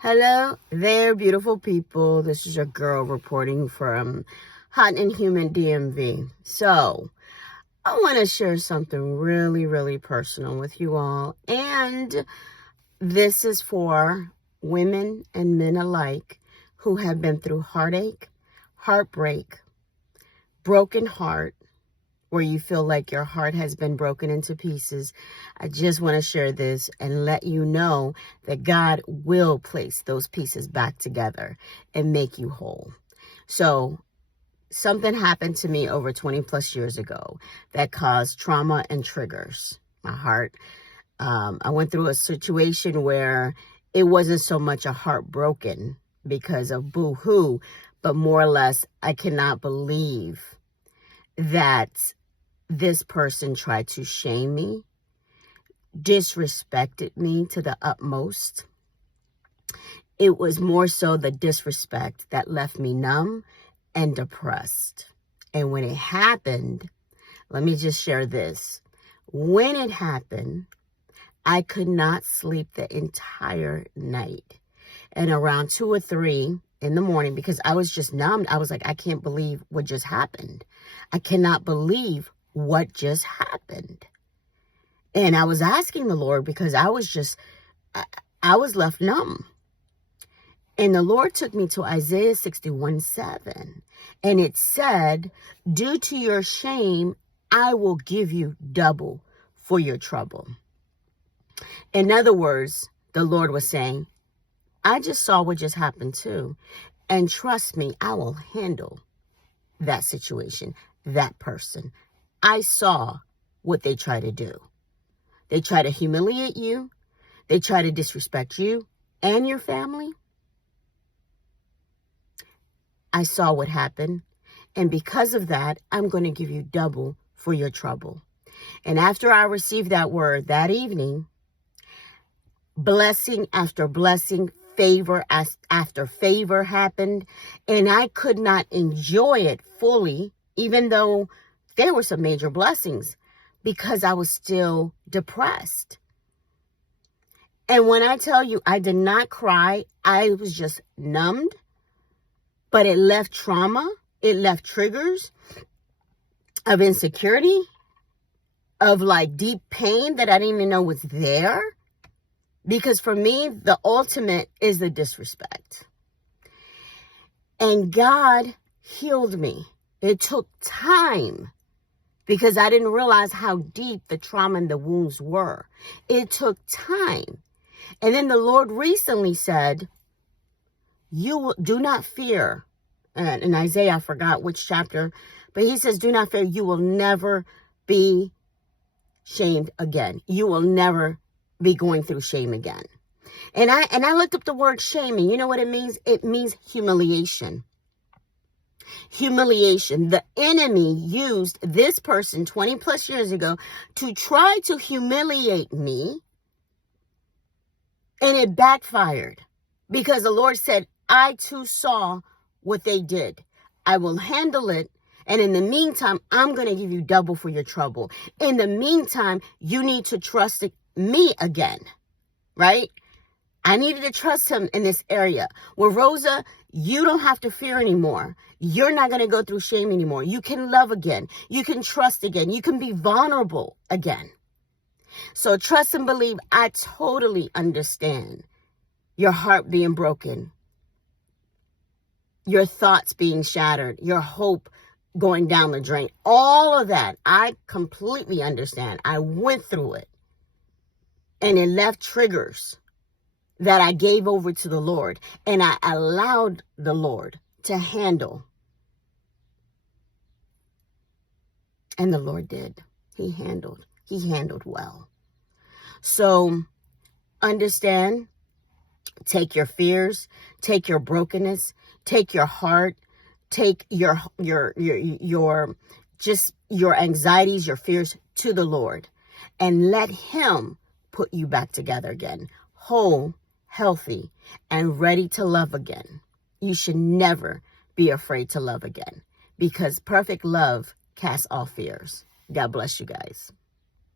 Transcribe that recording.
Hello there, beautiful people. This is your girl reporting from Hot and Humid DMV. So, I want to share something really, really personal with you all. And this is for women and men alike who have been through heartache, heartbreak, broken heart, where you feel like your heart has been broken into pieces. I just want to share this and let you know that God will place those pieces back together and make you whole. So something happened to me over 20 plus years ago that caused trauma and triggers. My heart. I went through a situation where it wasn't so much a heart broken because of boo-hoo, but more or less, I cannot believe that this person tried to shame me, disrespected me to the utmost. It was more so the disrespect that left me numb and depressed. And when it happened, let me just share this. When it happened, I could not sleep the entire night. And around 2 or 3 in the morning, because I was just numbed, I was like, I can't believe what just happened. I cannot believe what just happened. And I was asking the Lord because I was left numb. And the Lord took me to Isaiah 61:7. And it said, due to your shame, I will give you double for your trouble. In other words, the Lord was saying, I just saw what just happened too. And trust me, I will handle that situation, that person. I saw what they try to do. They try to humiliate you. They try to disrespect you and your family. I saw what happened. And because of that, I'm going to give you double for your trouble. And after I received that word that evening, blessing after blessing, favor after favor happened. And I could not enjoy it fully, even though there were some major blessings, because I was still depressed. And when I tell you I did not cry, I was just numbed, but it left trauma. It left triggers of insecurity, of like deep pain that I didn't even know was there. Because for me, the ultimate is the disrespect. And God healed me. It took time because I didn't realize how deep the trauma and the wounds were. It took time. And then the Lord recently said, do not fear. And in Isaiah, I forgot which chapter, but he says, do not fear. You will never be shamed again. You will never be going through shame again. And I looked up the word shame, and you know what it means? It means humiliation. Humiliation. The enemy used this person 20 plus years ago to try to humiliate me, and it backfired because the Lord said, I too saw what they did. I will handle it. And in the meantime, I'm going to give you double for your trouble. In the meantime, you need to trust me again, right? I needed to trust him in this area. Well, Rosa, you don't have to fear anymore. You're not going to go through shame anymore. You can love again. You can trust again. You can be vulnerable again. So trust and believe. I totally understand your heart being broken, your thoughts being shattered, your hope going down the drain. All of that, I completely understand. I went through it. And it left triggers that I gave over to the Lord. And I allowed the Lord to handle. And the Lord did. He handled well. So understand, take your fears, take your brokenness, take your heart, take your anxieties, your fears to the Lord, and let him put you back together again, whole, healthy, and ready to love again. You should never be afraid to love again, because perfect love casts all fears. God bless you guys.